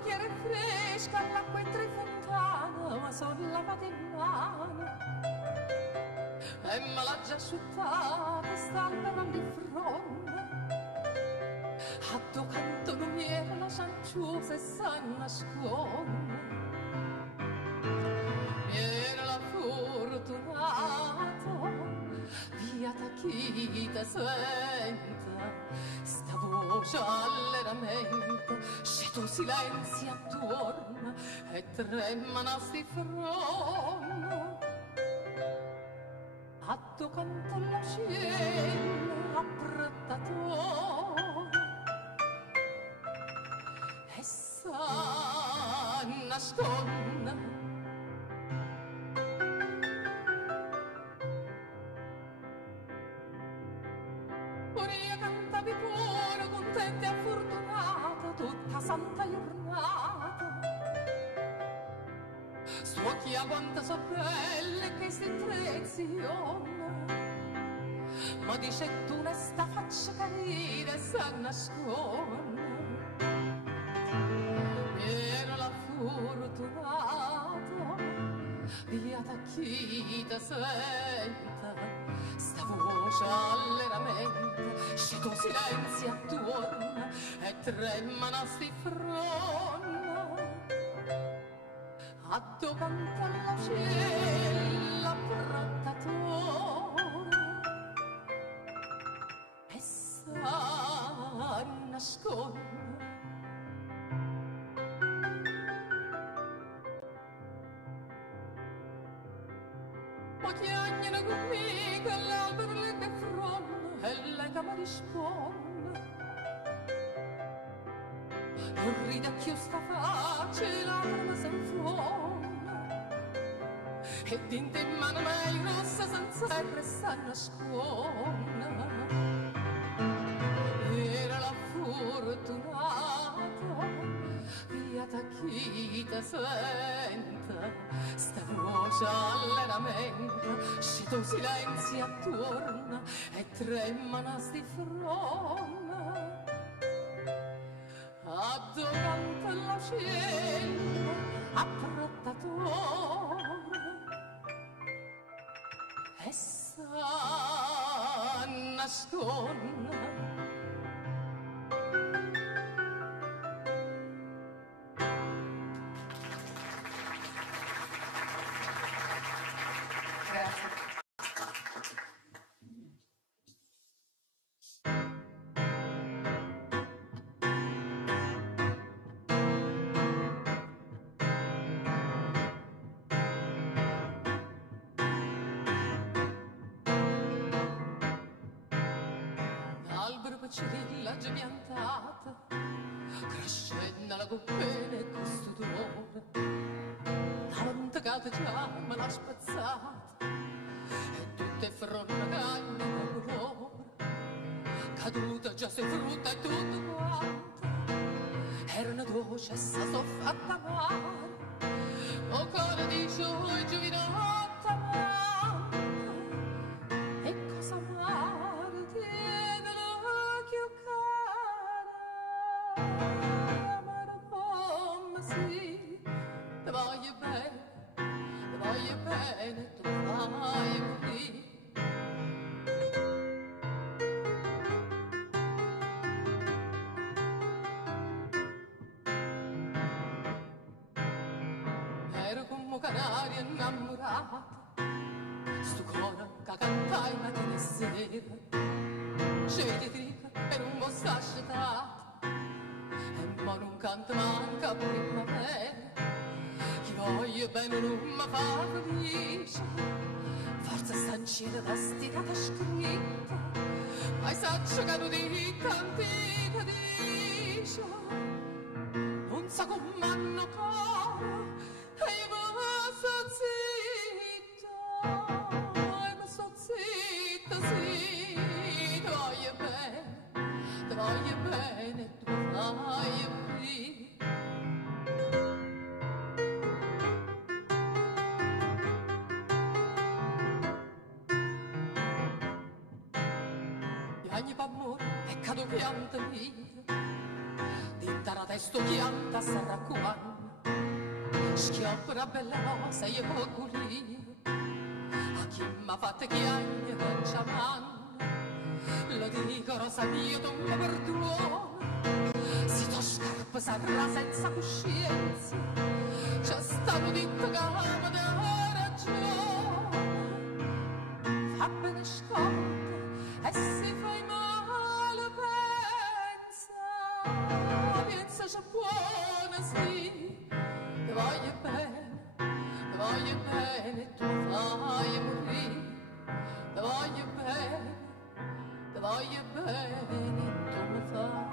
chiara e fresca, l'acqua è tre fontana, ma sono lavate in mano. E me l'ha già asciuttata, sta albero di fronte. A tuo canto non mi era la cianciusa e sa nasconde. Mi era la fortunata, via da chi te senta, sta voce allegramente, se tu silenzi attorno e tremano sti fronte. A tuo canto la cielo apprattatore e sa nasconde. Ora cantavi pure contenta e fortunata tutta santa giornata. Suocchia quanto so belle che si intreziona, ma dice tu ne sta faccia carina e sa nasconde. Era la fortunata, via da chi te senta, sta voce allegramente, se tu silenzi attorno e tremano sti fronte. A tu canta la cella prattatore e sa nasconde. Pochi anni conmigo l'albero le che fronna e lei che mi risponde. Non ride più sta faccia e lacrime s'infonda e dinte in mano mai rossa senza sempre sta nasconde. Era la fortunata, via da chi te senta, sta voce allegramente, se tu silenzi attorno e tremano sti fronte. Adorante la cielo apprattatore e sa nasconde. L'albero paccerilla già piantata, crescendo la coppena e questo dolore, da lontacata già me l'ha spazzata, e tutte fronte canne da colore, caduta già se frutta e tutto quanto, era una dolce e sa soffatta male, o cuore di giù giovinotta amante, e cosa amare tienilo più cara, amare come sì, te voglio bene, tu fai qui. Ero come canaria innamorata, sto cuore che cantai mattina e sera, ci vedi trica per un po' sta asciutata, e mo non canta manca primavera, chi voglio bene non mi fa felice, forza stancina da stirata scritta, paesaggio che non dica antica dice, non sa come m'hanno coro, e io mi sto zitta, sì, ti voglio bene, tu fai qui. Piagni per amore e cado pianta mia, Dintara testo chianta sarracuan, schioppa bella rosa e coccolì, a chi m'ha fatte chiaglie con ciaman, lo dico rosa mia tu mi perdono, si to scarpa sarà senza coscienza, c'è stato detto che ama da ragione, fa bene scorta e se fai male pensa c'è buona sì, ti voglio bene, tu fai morire, ti voglio bene, tu mi fai